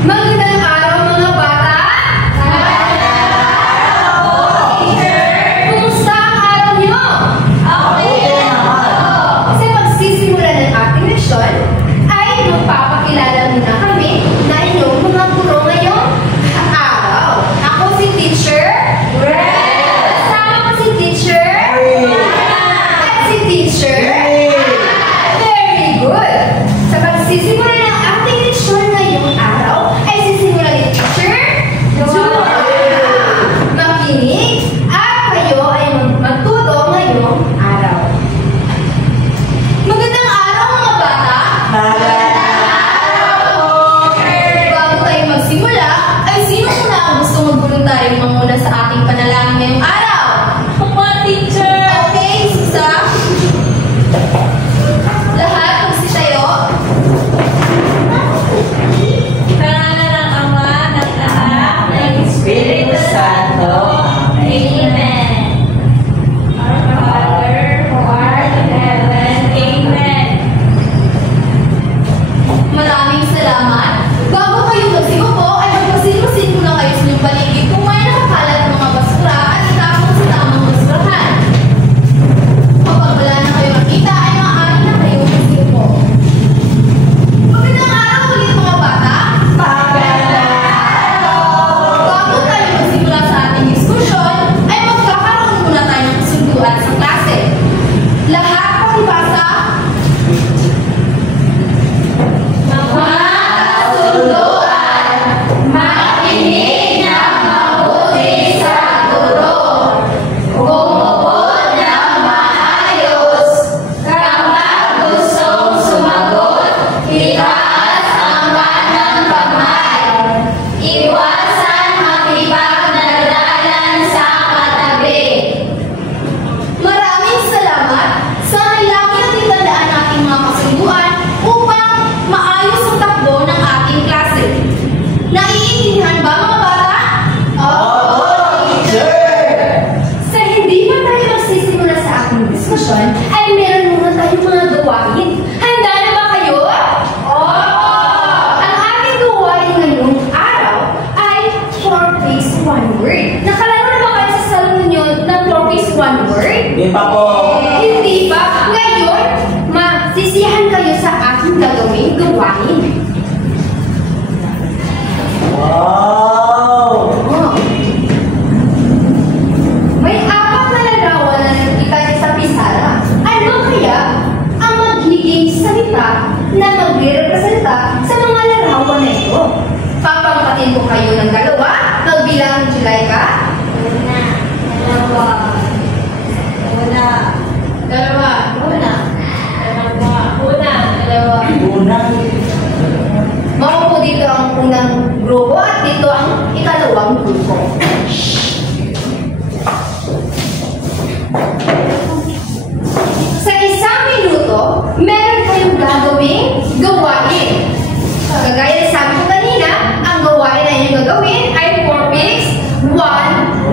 Magandang araw mga bata! Magandang araw po, teacher! Kumusta ang araw niyo? Okay naman! Kasi magsisimula ng ating leksyon, ay magpapakilala muna kami na inyong mga guro ngayong araw. Ako si Teacher Red! Kasama ko si Teacher at si Teacher Very good! Sa pagsisimula ng ating leksyon ngayong araw, ay sisimula ni Teacher makinig at kayo ay magtuto ngayong araw. Magandang araw mga bata! Magandang araw po! Bago tayo magsimula, ay sino muna ang gusto mag-voluntaryo manguna sa ating panalangin ngayong araw? Ako, teacher! Okay, Susa? Lahat magsitayo. Pangalan ng Ama, ng Anak, ng Espiritu Santo. Amen. Our Father, who art in heaven. Amen. Maraming salamat. Bago kayo magsiupo, ay magpasin-pasin ko na kayo sa inyong paligid kung may nakakalat ng mga basura at itapon sa tamang basurahan. Kapag wala na kayo makita, ay maaari na kayo magsiupo. Magandang araw ulit mga bata! Magandang araw! Bago tayo magsimula sa ating diskusyon, ay magkakaroon muna tayo ng kasunduan sa klase. Lahat pakibasa. Mga kasunduan, makinig ng mabuti sa guro. Umupo ng maayos. Kapag gustong sumagot, itaas ang kanang kamay. Iwasan makipagdaldalan sa katabi. Maraming salamat sa lagi natin tandaan nating mga kasunduan upang maayos ang takbo ng ating klase. Naiintindihan ba mga bata? Opo, teacher! Sa hindi pa tayo magsisimula sa ating diskusyon, ay meron muna tayong mga gawain. Handa na ba kayo? Opo! Ang ating gawain ngayong araw ay 4 face 1 word. Nakalaro na ba kayo sa salon ninyo ng 4 face 1 word? Hindi pa po. Hindi ba? Ngayon, masisiyahan kayo sa aking gagawing gawain. Wow! Oh. May 4 na larawan na nakikita niyo sa pisara. Ano kaya ang magiging salita na magre-representa sa mga larawan na ito? Papangkatin ko kayo ng dalawa. Magbilang ni Julayka. Una, dalawa. Una, Dalawa. una, dalawa. Una, dalawa. Unang Maupo dito ang unang grupo at dito ang ikalawang grupo. Sa 1 minuto, meron kayong gagawing gawain. Kagaya na sabi ko kanina, ang gawain na inyong gagawin ay 4 pics, 1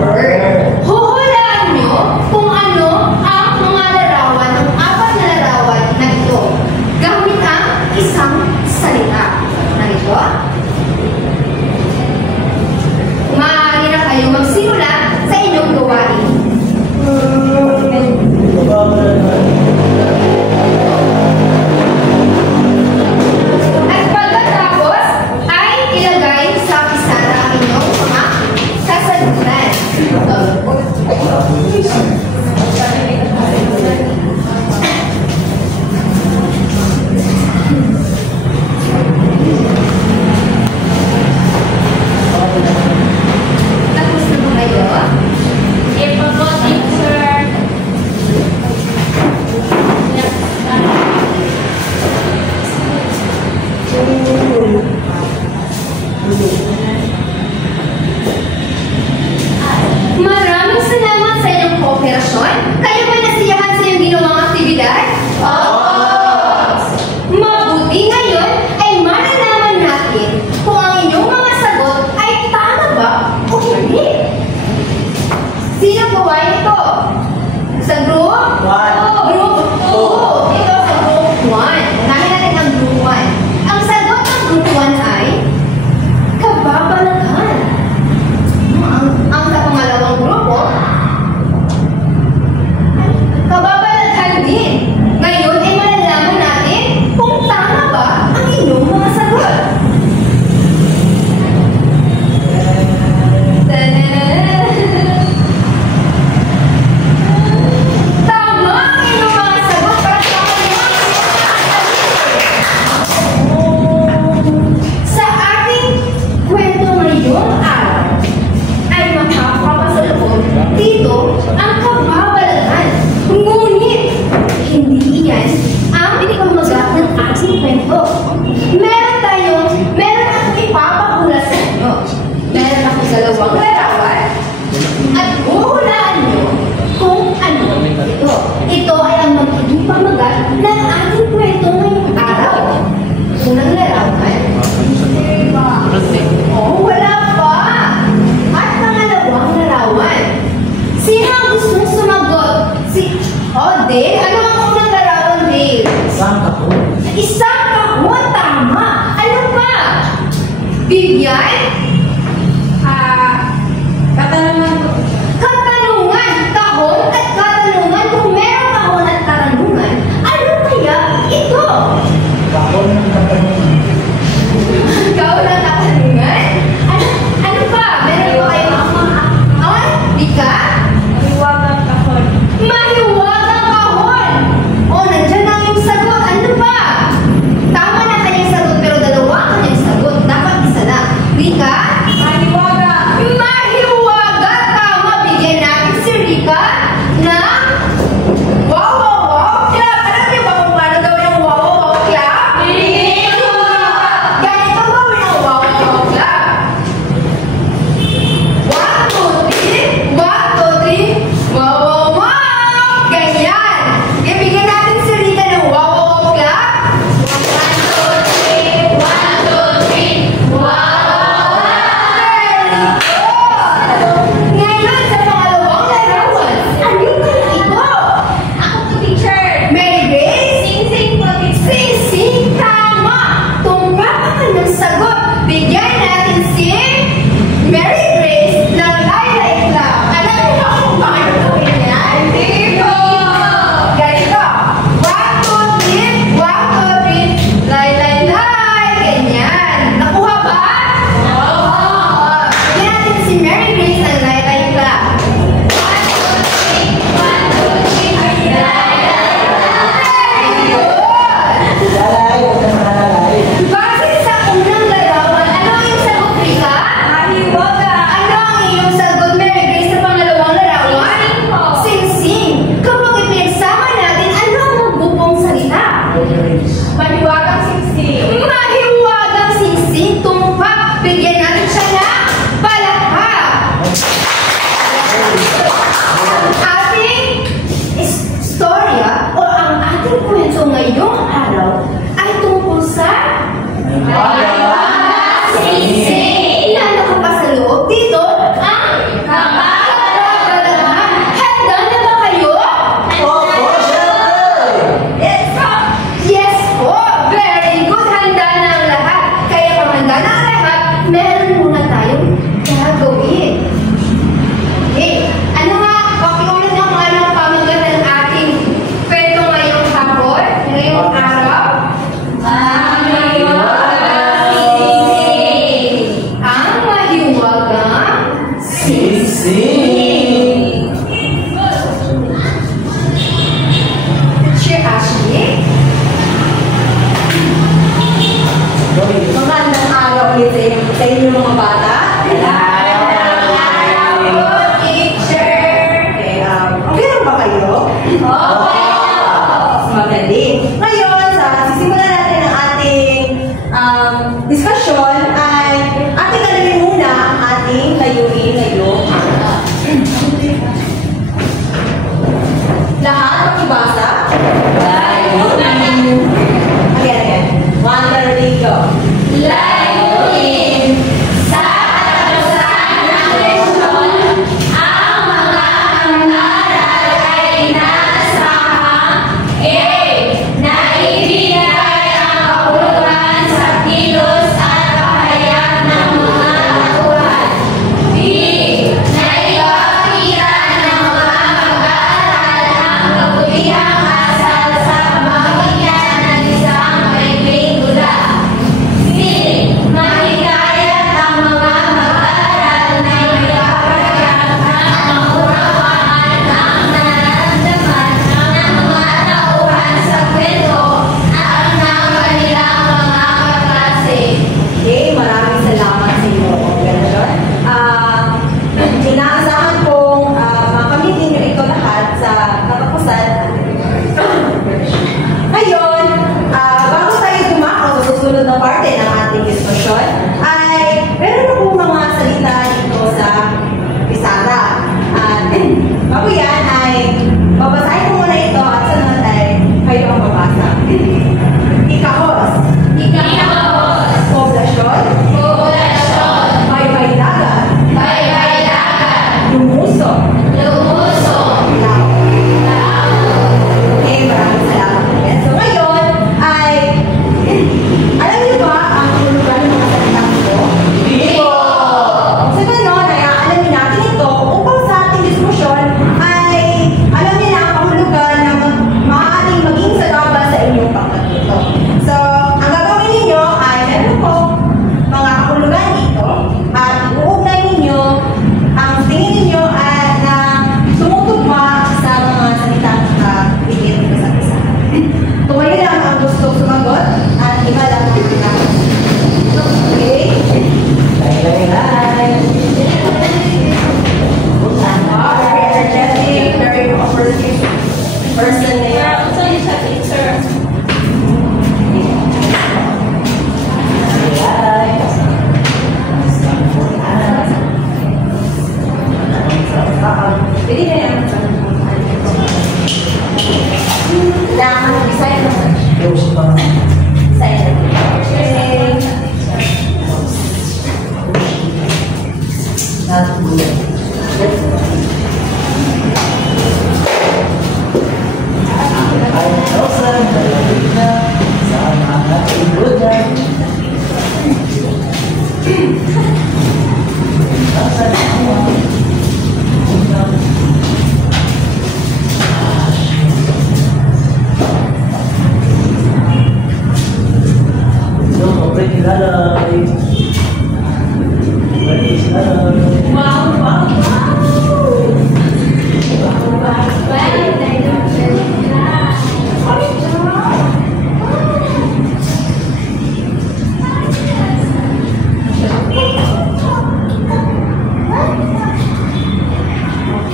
word. Huhulaan nyo kung ano ang mga larawan, ang 4 na larawan na ito. Gamit ang isang salita. Narito? Maaari na kayo magsimula sa inyong gawain. At pagkatapos ay ilagay sa pisara ang inyong mga kasagutan. Tapos na ba kayo? Hindi pa po, teacher. Bigyan? Katanungan ko. Katanungan, kahon at katanungan. Kung meron kahon at katanungan, ano kaya ito? Kahon ng katanungan. Kahon at katanungan? Ano pa? Meron pa kayo Bika? Mahiwagang kahon. Mahiwagang kahon! O, nandyan na yung sagot. Ano pa? Tama na kanyang sagot, pero dalawa kanyang sagot. Dapat isa na. Rika? Mahiwaga. Mahiwaga! Tama! Bigyan natin si Rika na wow, wow, wow clap! Alam niyo ba kung paano gawin ang wow, wow, wow clap? Ganito gawin ang wow, wow, wow clap. 1, 2, 3. 1, 2, 3. Wow, wow, wow! Ganyan! Bigyan natin si Rika ng wow, wow, wow clap. 1, 2, 3. 1, 2, 3. Wow, wow, wow! Ngayon sa pangalawang larawan, ano kaya ito? Ako po, teacher. Mary Grace? Sing-sing po, teacher. Sing-sing, tama! Tumpak ang kanyang sagot. Bigyan natin si Mary Grace ng light clap. Alam niyo ba kung paano gawin yan? Hindi po. Ganito. 1, 2, 3. 1, 2, 3. Lay, lay, lay. Ganyan. Nakuha ba? Bigyan natin si Mary Grace ng light clap. 1, 2, 3. 1, 2, 3. Very good. Lalay, huwag kang malalay. Base sa unang larawan, ano ang iyong sagot, Rika? Mahiwaga. Ano ang iyong sagot, Mary Grace, sa pangalawang larawan? Sing-sing. Kapag ipinagsama natin, ano ang magbubong salita? Mahiwagang sing-sing. Mahiwagang sing-sing, tumpak. Bigyan natin siya ng palakpak. Ang ating istorya o ang ating kwento ngayong araw ay tungkol sa sing-sing. Na nakapasa-loob dito ang kababalaghan. Handa na ba kayo? Opo, syempre! Yes po! Very good! Handa na ang lahat. Kaya kung handa na ang lahat, meron muna tayong gagawin. Okay. Ano nga? Pakiulit nga kung ano ang pamagat ng ating kwento ngayong hapon, ngayong araw. Ang mahiwagang Sing-sing! Teacher Ashley. Magandang araw ulit sa inyo mga bata. Teacher. Okay, okay lang ba kayo? Magaling. Ngayon, sisimulan natin ang ating discussion ay ating alamin muna ang ating layunin ngayong araw.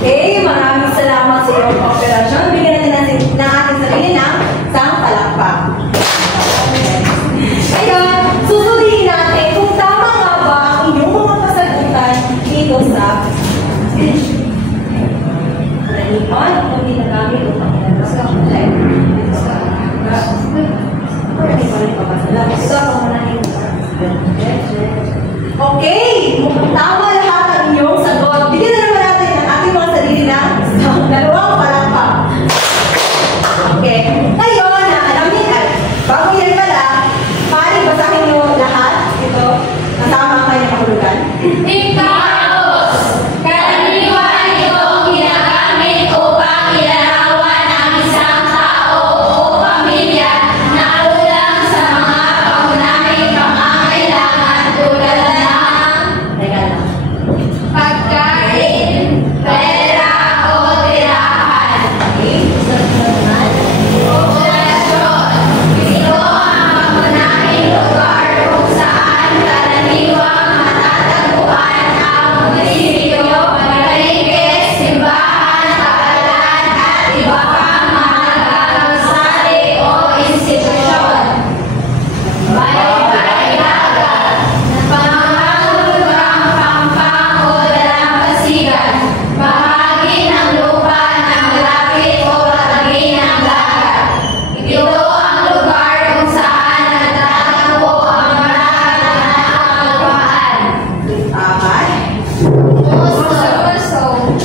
Okay, maraming salamat sa iyong operasyon. Bigyan natin ng ating sarili ng isang palakpak. Ngayon, susuriin natin kung tama nga ba ang inyong mga kasagutan dito sa karaniwan o ginagamit upang ilabas ka kulay. Okay, mukhang tama lahat ang inyong sagot. Bigyan na naman natin ang ating mga sarili ng isang dalawang palakpak. Okay, ngayon na alam niyo, bago yan pala, paano basahin niyo lahat ito? Nasama kayo ng kahulugan? Ikaos, karaniwan itong ginagamit upang ilarawan ang isang tao o pamilya na kulang sa mga pangunahing pangangailangan tulad ng Teka lang. pagkain, pera o tirahan. Okay, susunod naman. Populasyon, ito ang pangunahing lugar kung saan karaniwang matatagpuan ang munisipyo, palengke, simbahan, paaralan at iba pang mahalagang gusali o institusyon. Baybayaga, pangangahulugang pampang o dalampasigan, bahagi ng lupa na malapit o bahagi ng dagat. Ito ang lugar kung saan nagtatagpo ang lahat ng kapalpakan. Apat. Puso,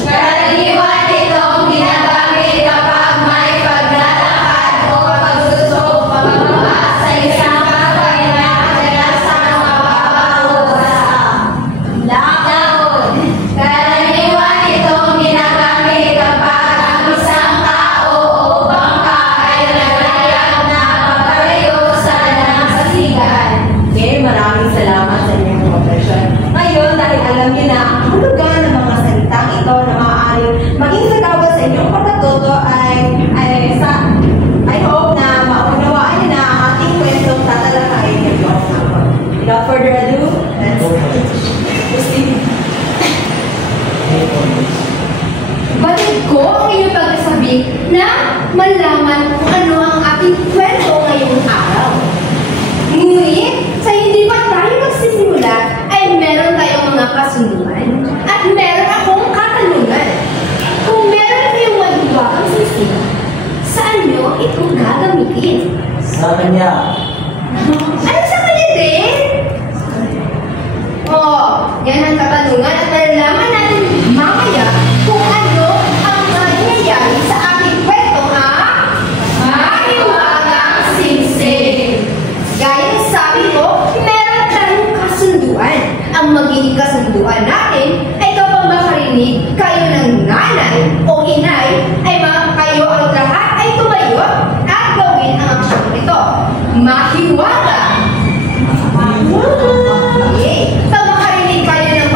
karaniwan itong ginagamit kapag may paglalakad o pagsusok pababa sa isang bagay na kadalasang mababaw o basa. Lakad, karaniwan itong ginagamit kapag ang isang tao o bangka ay naglayag na papalayo sa dalampasigan. Okay, maraming salamat sa inyong operasyon. Ngayon, dahil alam niyo na ang hulugan ng mga salitang ito na maaaring maging sagabal sa inyong pagkatuto I hope na maunawaan niyo na ang ating kwentong tatalakayin ngayon. Without further ado, let's proceed. Batid ko ang iyong pagkasabi na malaman kung ano ang ating kwento ngayong araw. Ngunit, sa hindi pa tayo magsisimula, ay meron tayong mga kasunduan at meron akong katanungan. Kung meron kayong maluwagang sisig, saan nyo ito gagamitin? Sa kanya. Ano sa kanya din? Yan ang katanungan at malalaman natin mamaya kung ano ang nangyayari sa ating kwentong Mahiwagang Singsing. Gaya ng sabi ko, meron tayong kasunduan. Ang magiging kasunduan natin ay kapag makarinig kayo ng nanay o inay, ay kayo ang lahat ay tumayo at gawin ang aksyon ito. Mahiwaga! Okay. Pag makarinig kayo ng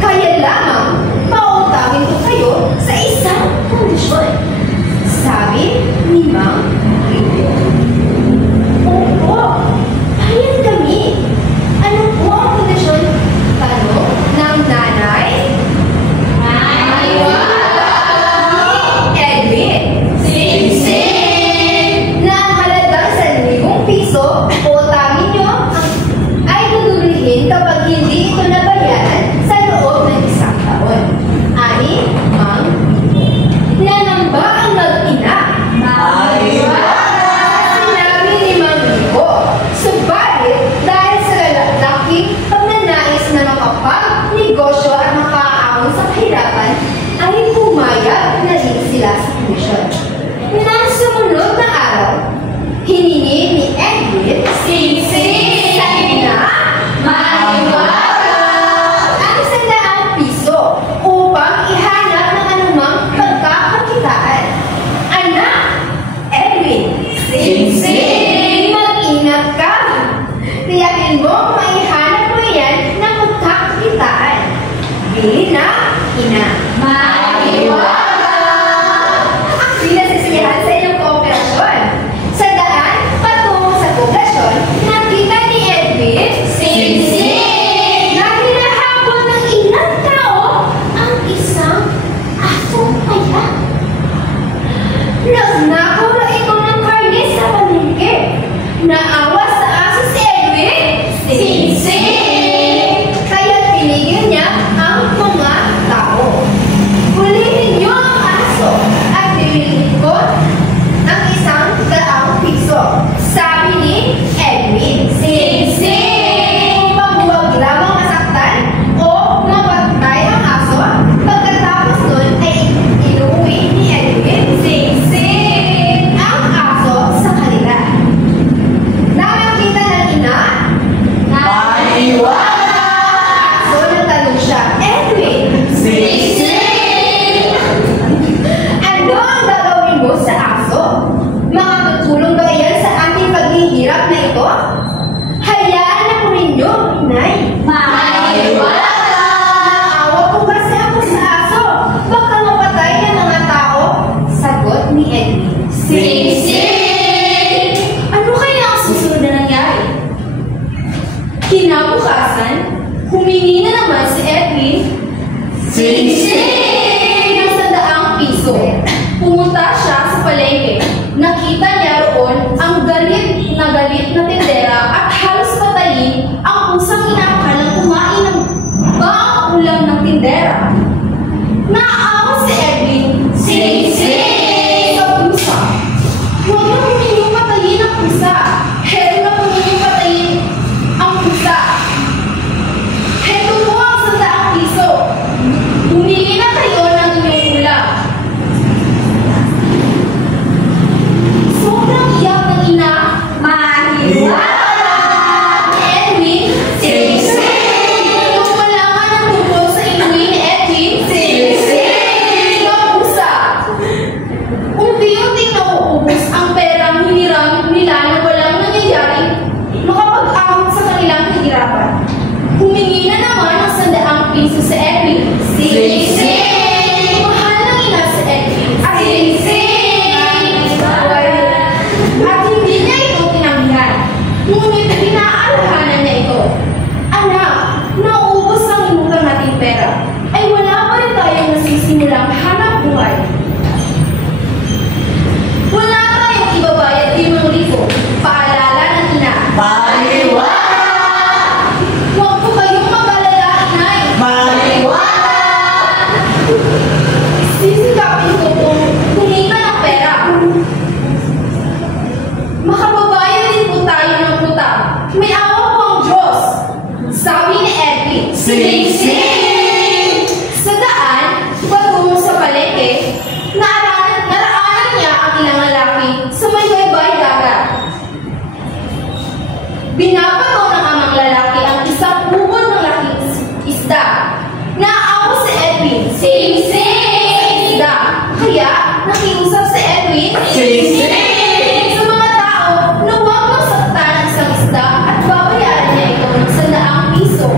Kaya lamang, pautangin ko kayo sa isang kondisyon. Sabi ni Mang Rito. Opo, payag kami. Ano po ang kondisyon? Tanong ng nanay? Maniwala ni Edwin. Sing-sing! Na ang halagang 1,000 piso, utangin nyo ay dudulihin kapag hindi ito nabayaran sa loob ng isang taon. Ani, Mang Rito. Nanamba ang mag-ina. Sinabi ni Mang Rito. Subalit, dahil sa lalaking pagnanais na makapag-negosyo at makaahon sa kahirapan, ay pumayag na rin sila sa komisyon. Nang sumunod na araw, hiningi ni Edwin Sing-sing sa ina maniwala ang 100 piso upang ihanap ng anumang pagkakakitaan. Anak, Edwin Sing-sing, mag-ingat ka. Tiyakin mo maihanap mo yan ng pagkakakitaan. Bilhin na, ina. Maniwala! Ang pinasisiyahan sa inyong kooperasyon. Sa daan, patungo sa poblasyon, nakita ni Edwin Sing-sing na hinahabol ng ilang tao ang isang asong payat. Nagnakaw na ito ng karne sa palengke. Naawa sa aso si Edwin Sing-sing. Kaya pinigil niya ang mga tao. Hulihin niyo ang aso at bibilhin ko ang 100 piso. Sabi ni Edwin Sing-sing. Upang huwag lamang masaktan o mapatay ang aso, pagkatapos nun ay inuwi ni Edwin Sing-sing ang aso sa kanila. Nakakita ng ina? Maniwala! So, nagtanong siya, Edwin Sing-sing! ano ang gagawin mo sa aso? Makatutulong ba iyan sa ating paghihirap na ito? Hayaan na po ninyo, inay. Maniwala! Naawa po kasi ako sa aso. Baka mapatay ng mga tao. Sagot ni Edwin. Sing-sing! Ano kaya ang susunod na nangyari? Kinabukasan, humingi na naman si Edwin Sing-sing! ng 100 piso. Pumunta siya sa palengke. Nakita niya roon ang galit na tindera at halos patayin ang pusang inakalang kumain ng baang ulam ng tindera. Naaawa si Edwin Sing-sing! sa pusa. Huwag na po ninyong patayin ang pusa. Heto na po ninyong patayin ang pusa. Heto po ang 100 piso. Bumili na kayo ng inyong ulam. Sobrang iyak ng ina. Maniwala! Ni Edwin Sing-sing! Wala ng tungkol sa inuwi ni Edwin Sing-sing! ang pusa. Unti-unting nauubos ang perang hiniram nila na walang nangyayari makapag-ahon sa kanilang kahirapan. Humingi na naman ng 100 piso sa Edwin. Sing-sing! Mahal ng ina sa Edwin. Sing-sing! At hindi niya ito tinanggihan. Ngunit pinaalalahanan niya ito. Anak, nauubos ang inutang nating pera. Ay wala pa rin tayong nasisimulang hanap buhay. Wala tayong ibabayad 5,000. Paalala ng ina. Maniwala! Huwag po kayong mag-alala, inay. Maniwala! Sisikapin ko kung kumita ng pera. Makababayad din po tayo ng utang. May awa po ang Diyos. Sabi ni Edwin. Sing-sing! Sa daan, patungo sa palengke, naraanan niya ang ilang lalaki sa may baybay dagat. Binabato ng amang lalaki ang isang ubod ng laking isda. Naawa si Edwin. Sing-sing! Isda. Kaya, nakiusap si Edwin. Sing-sing! Sa mga tao na huwag masaktan ang isang isda at babayaran niya ito ng 100 piso.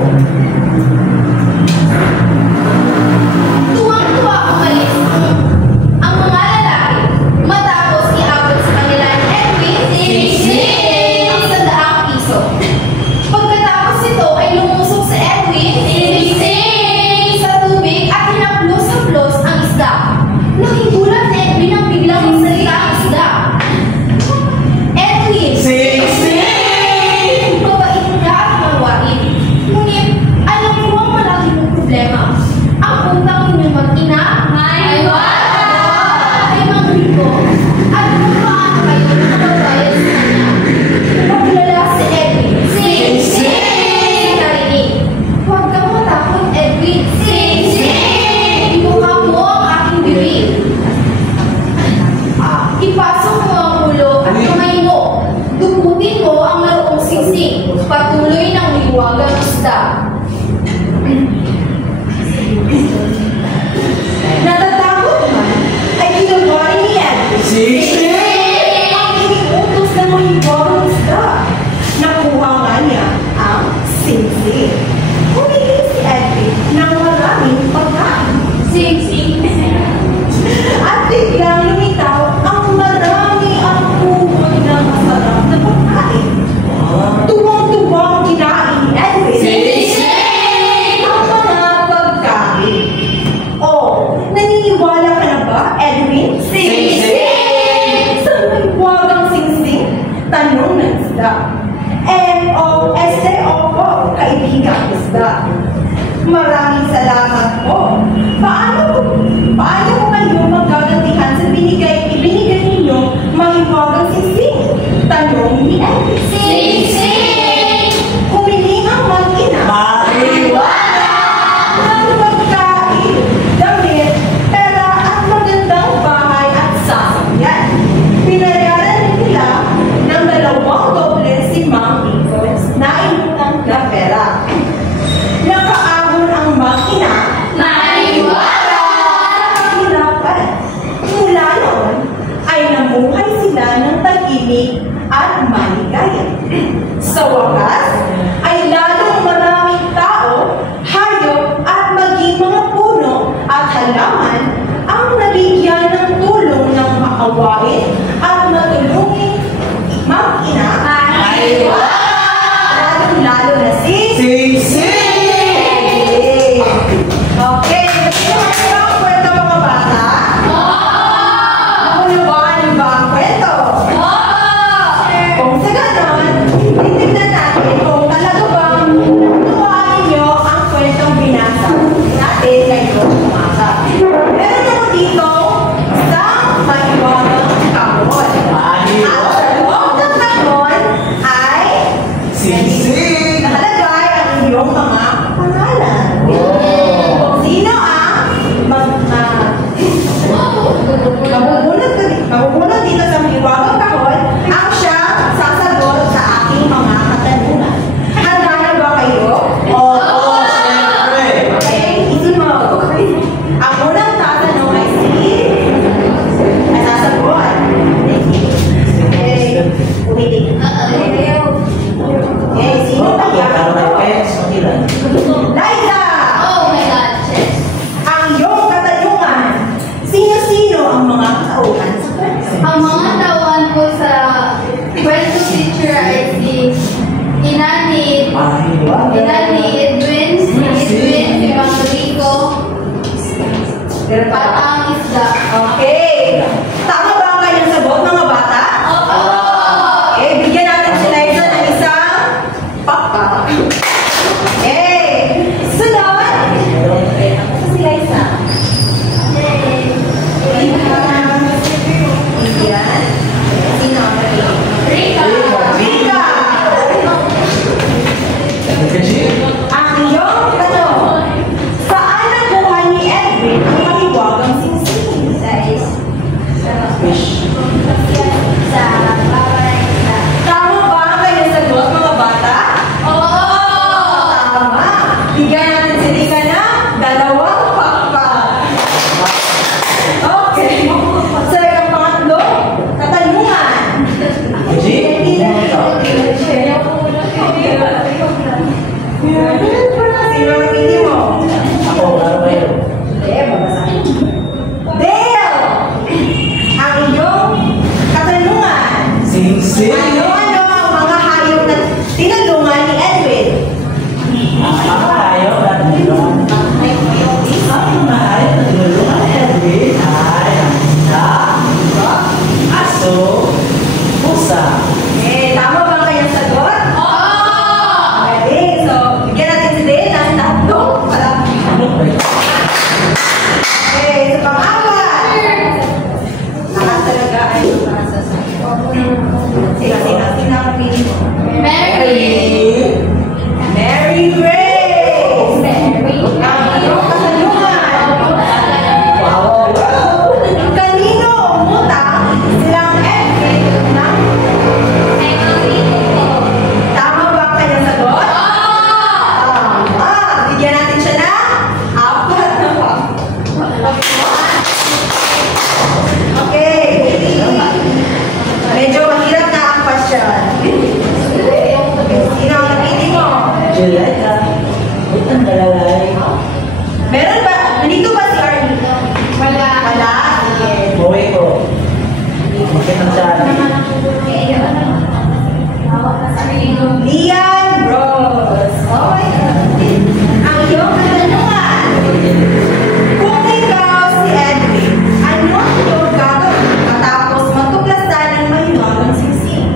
isda. M-O-S-E-O po, kaibigang isda. Maraming salamat po. Paano ko kayo magagantihan sa ibinigay ninyo mahiwagang singsing? Tanong ni Elvis. Singsing! Humiling ang mag-ina. Marijuana! Ng pagkain, damit, pera at magandang bahay at sasakyan. Pinayaran nila ng 2 doble si Mang Nichols na inutang na pera. Nakaahon ang mag-ina Marijuana! sa kahirapan. Mula noon ay namuhay sila ng tag-ibig at maligaya. Sa wakas, ay lalong maraming tao, hayop at maging mga puno at halaman ang nabigyan ng tulong ng maawain at matulungin mag-ina. Lalong-lalo na si Singsing! Okay, nagsimulan ba ang kwento mga bata? Nahulugan ba ang kwento? Kung sa ganon, titignan natin kung talaga bang natuwaan ninyo ang kwentong binasa natin ngayong umaga. Meron ako dito isang mahiwagang kahon. At sa loob ng kahon ay Singsing! nakalagay ang inyong mga pangalan. Kung sino ang mabubunod dito sa mahiwagang kahon, ang siya sasagot sa aking mga katanungan. Handa na ba kayo? Oo, siyempre! Okay, isunod. Ang unang tatanong ay sasagot. Okay, umilig. Okay, sino kaya? Liza! Ang iyong katanungan, sino-sino ang mga katauhan sa kwento? Ang mga tauhan po sa kwento teacher ay si Inani Edwin, si Mang Rico, at ang isda. Okay. Tama ba ang kanyang sagot, mga bata? Okay, bigyan natin si Liza ng isang pakpak. Okay. Sunod. Si Liza. Vivian. Sino ang naging? Rika. Ang iyong tanong, saan nakuha ni Edwin ang mahiwagang singsing? Tama ba ang kanyang sagot, mga bata? Tama. Bigyan natin si Rika ng 2 pakpak. Okay. So, ang pangatlo, katanungan. Sino ang pili mo? Dale! Ang iyong katanungan. Ano ang mga hayop na tinulungan ni Edwin? Eh, tama ba ang kanyang sagot? Okay, so, bigyan natin si Dale ng 3 palakpakan. Okay, sa pang-apat. Lahat talaga ay nasa sa Sino ang pili mo? Mary Grace! Ang iyong katanungan. Kanino umutang silang Edwin ng tama ba ang kanyang sagot? Tama. Bigyan natin siya ng 4 na pa. Okay. Medyo mahirap na ang question. Sino ang napili mo? Meron ba? Nandito ba si Arnie? Wala. Sige. Lian Rose. Okay. Ang iyong katanungan. Kung ikaw si Edwin, ano ang iyong gagawin matapos matuklasan ng mahiwagang singsing?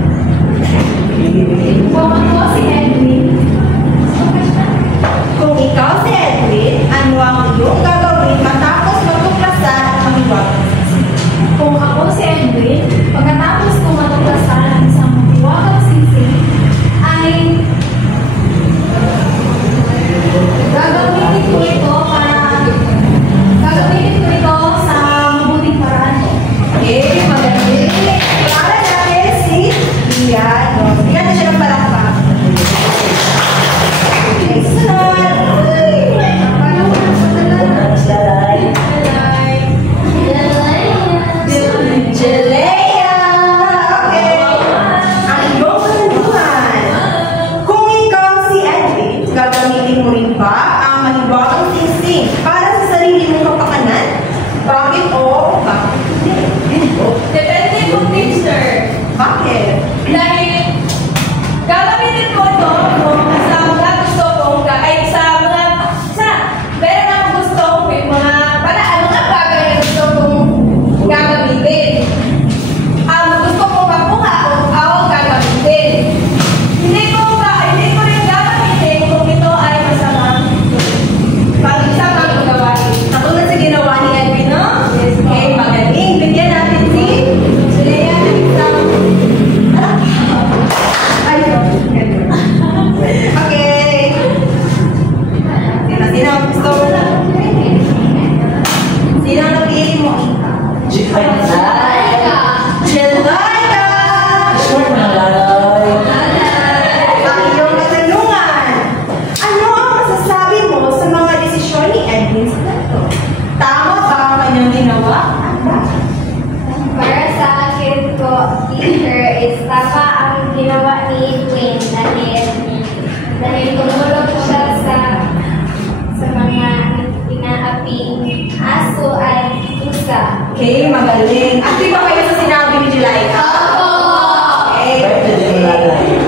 Pink. Aso ay pusa. Okay, magaling. Active ba kayo sa sinabi ni Julica? Okay. Pwede din mo lalay.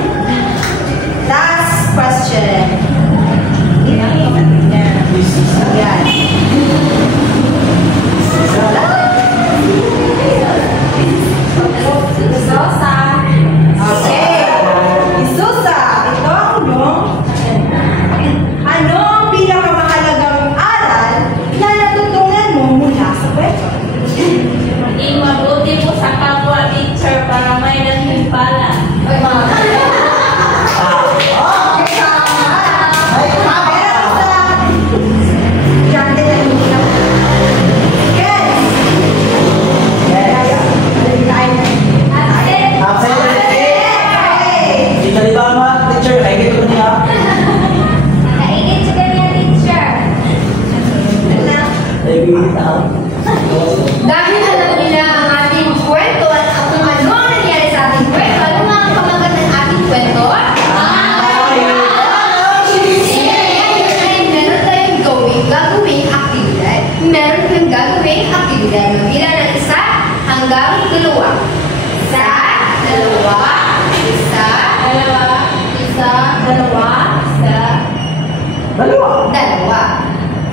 Last question. Yan. Sosa. Okay. Isusa, ito ang inyong ano ang pinakamahalagang aral na natutunan mo mula sa kwento? Maging mabuti po sa kapwa teacher para may naghimpala. Ay, mga Di ka di ba mga teacher? Ay, gito niya. Nakaingit siya niya, teacher. Ay, bigita. Dahil alam nila ang ating kwento at kung ano ang nangyari sa ating kwento, ano nga ang pamagat ng ating kwento? Meron tayong gagawing aktibidad. Meron tayong gagawing aktibidad. Mamila ng 1 hanggang 2. 1, 2, 1, 2, 1, 2.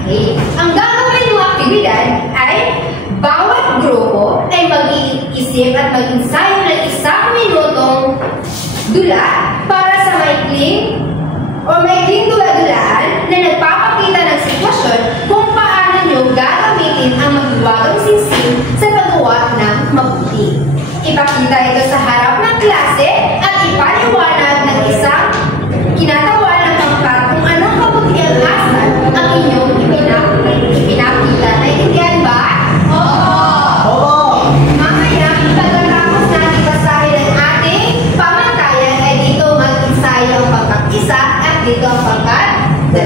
Okay. Ang gagawin ng aktibidad ay bawat grupo ay mag-iisip at mag-ensayo ng 1 minutong dula para sa maikling dula-dulaan na nagpapakita ng sitwasyon kung paano nyo gagamitin ang maghiwagang singsing sa paggawa ng mabuti. Ipakita ito sa harap ng klase at ipaliwanag ng isang kinatawan ng pangkat kung anong kabutiang asal ang inyong ipinakita. Naintindihan ba? Oo! Mamaya, pagkatapos natin basahin ang ating pamantayan ay dito mag-ensayo ang pagkak-1 at dito ang pagkat-2.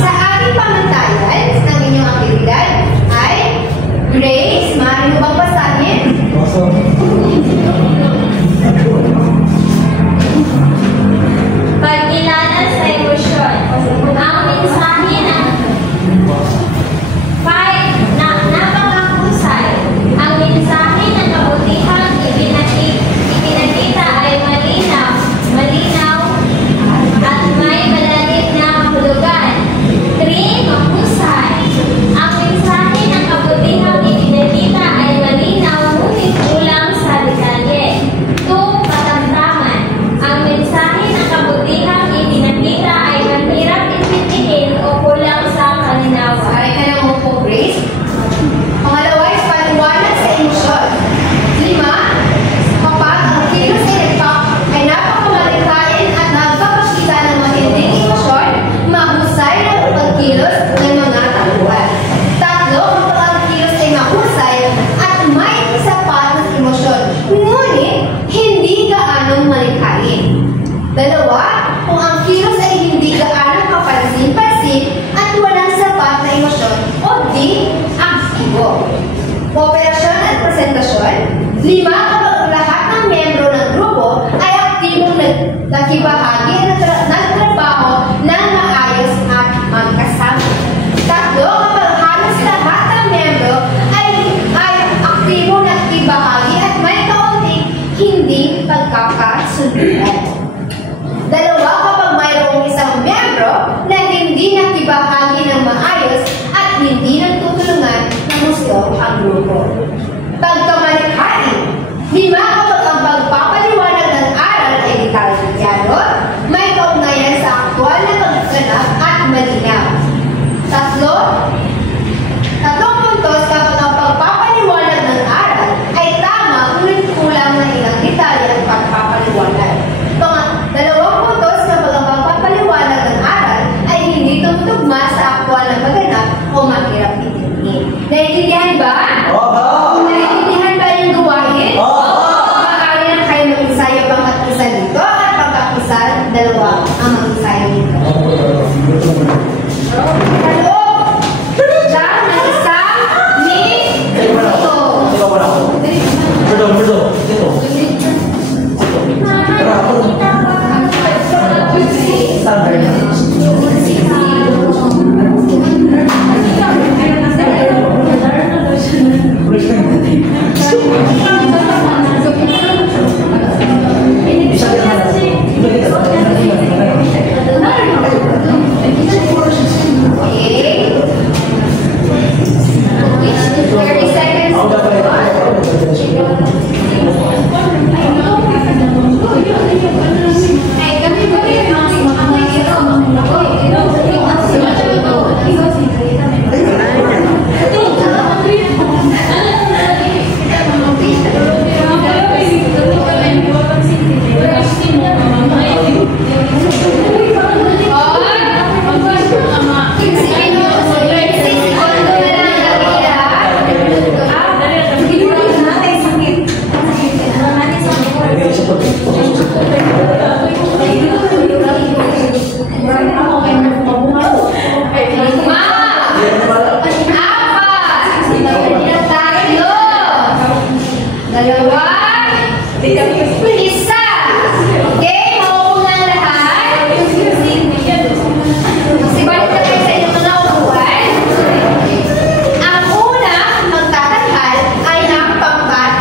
Sa ating pamantayan ng inyong aktibidad ay Grace, maaari mo bang basahin? Pagkilala sa emosyon. Ang mensahe ng napakahusay. Ang mensahe ng kabutihang ipinakita ay malinaw at may malalim na kahulugan. 3. Mahusay. Ang mensahe ng kabutihang ipinakita ay malinaw ngunit kulang sa detalye. 2. Patamtaman. Ang mensahe ng kabutihang ipinakita ay mahirap intindihin o kulang sa kalinawan. Ay ka lang po, Grace. Pangalawa is paliwanag sa emosyon. 5. Kapag ang kilos ay napakamalikhain at nagpapakita ng matinding emosyon, mahusay ang pagkilos ng mga tauhan. 3. Kapag ang kilos ay mahusay at may sapat na emosyon, ngunit hindi gaanong malikhain. 2. Kung ang kilos ay hindi gaanong kapansin-pansin at walang sapat na emosyon, o di aktibo. Kooperasyon at presentasyon. 5. Kapag lahat ng miyembro ng grupo ay aktibong nakibahagi at nagtrabaho ng maayos at magkasama. 3. Kapag halos lahat ng miyembro ay aktibong nakibahagi at may kaunting hindi pagkakasunduan. 2. Kapag mayroong isang miyembro na hindi nakibahagi ng maayos at hindi nagtutulungan na gusto ang grupo. Pagkamalikhain. 5. Kapag ang pagpapaliwanag ng aral ay detalyado, may kaugnayan sa aktwal na pagganap at malinaw. 3. Tatlong puntos kapag ang pagpapaliwanag ng aral ay tama ngunit kulang na ilang detalye ang pagpapaliwanag. 2 puntos kapag ang pagpapaliwanag ng aral ay hindi tumutugma sa aktwal na pagganap o mahirap intindihin. Naiintindihan ba? Oo! Naiintindihan ba yung gawain? Oo! Maaari na kayo mag-ensayo pangkat-isa dito at pangkat-isa 2 ang mag-ensayo dito. Lang ng isang minuto. Ito. standard. Okay. 30 seconds to go. Ay, kami ba rin dalawa, isa. Okay, mauuna ang lahat. Magsibalik na kayo sa inyong mga upuan. Ang una magtatanghal ay ang pangkat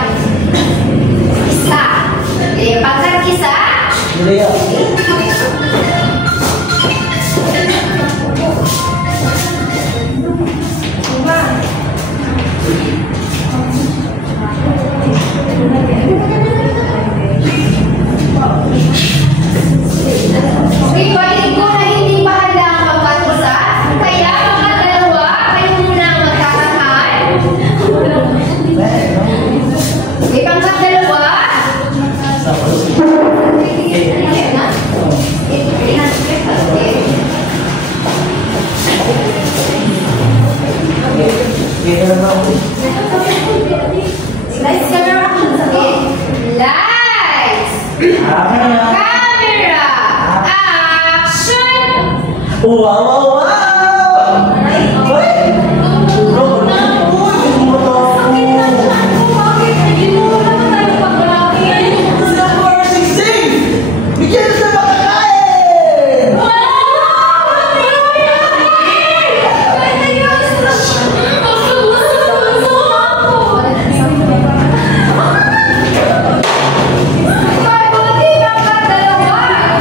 isa. Okay, pangkat isa. Okay, balik ko na hindi pa handa ang pagkatusa. Kaya mga dalawa, kayo muna ang magtatanghal. Okay, pangkat dalawa. Lights, camera, okay. Lights! Camera! Action! Wow!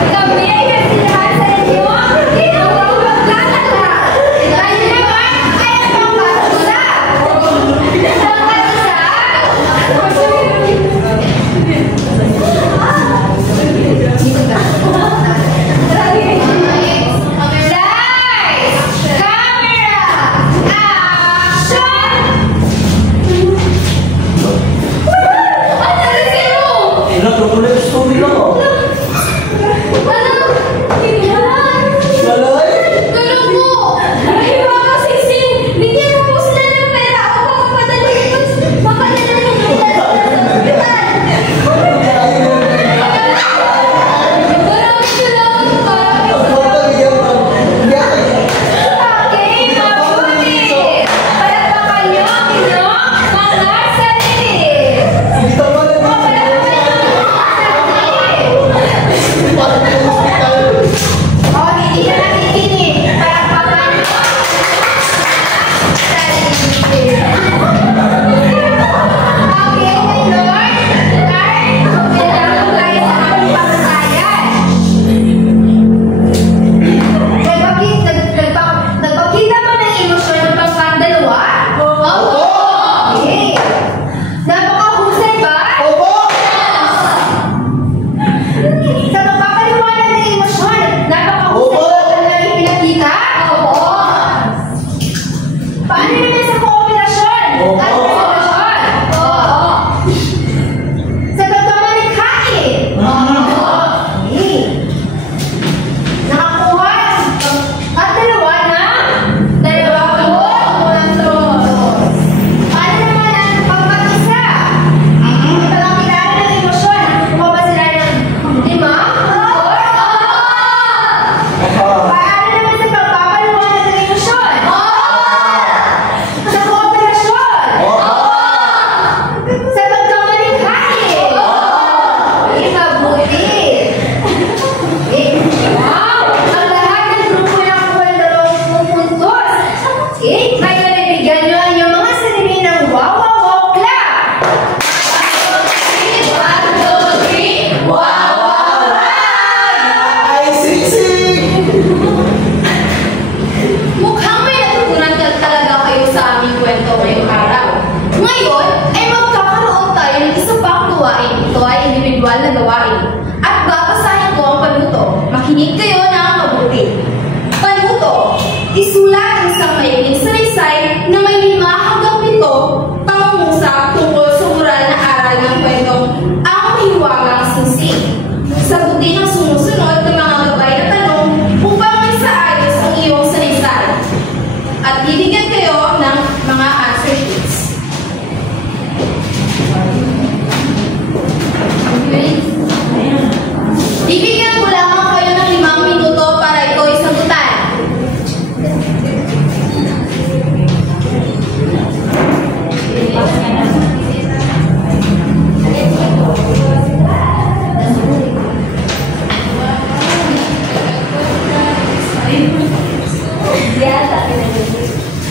Kami ay nasilahan sa inyo. Ginawang magkala.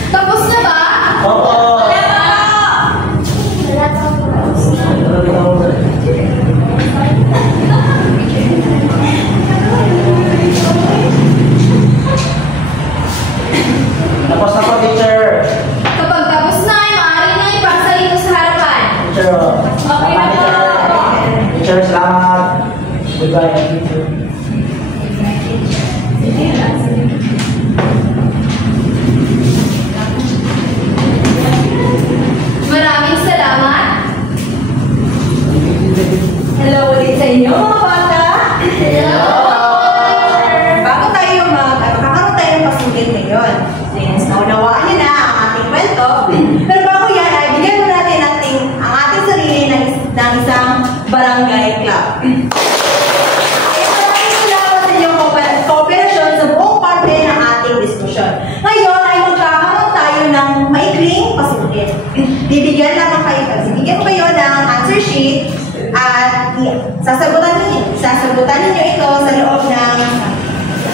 Tapos na ba? Opo. Tapos na po, teacher. Kapag tapos na, ay maaari na ipasa ito sa harapan. Teacher. Okay na po. Teacher, salamat. Goodbye, teacher. Maraming salamat. Hello ulit sa inyo mga bata. Hello. Bago tayo magkakaroon tayo ng pasulit ngayon. Since naunawaan niyo na ang ating kwento, pero bago yan ay bigyan mo natin ang ating sarili ng isang barangay club. Maraming salamat sa inyong kooperasyon sa buong parte ng ating diskusyon. Ngayon ay magkakaroon tayo ng maikling pasulit. Bibigyan ko kayo ng answer sheet at sasagutan ninyo ito sa loob ng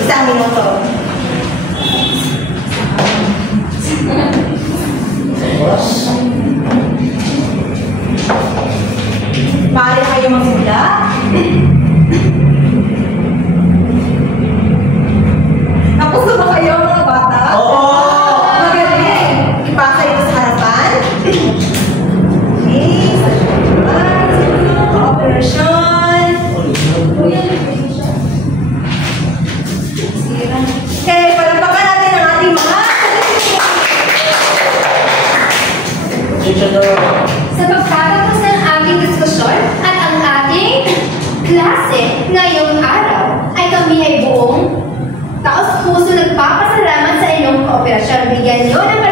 isang minuto. Maaari kayo magsimula. Tapos na ba kayo mga bata? Opo. Magaling! Ipasa ito sa harapan. Okay. Operasyon. Okay, palampakan natin ang ating mga Teacher, Sa pagtatapos ng ating diskusyon at ang ating klase ngayong araw, ay kami ay buong taos-puso nagpapasalamat sa inyong kooperasyon. Bigyan nyo ng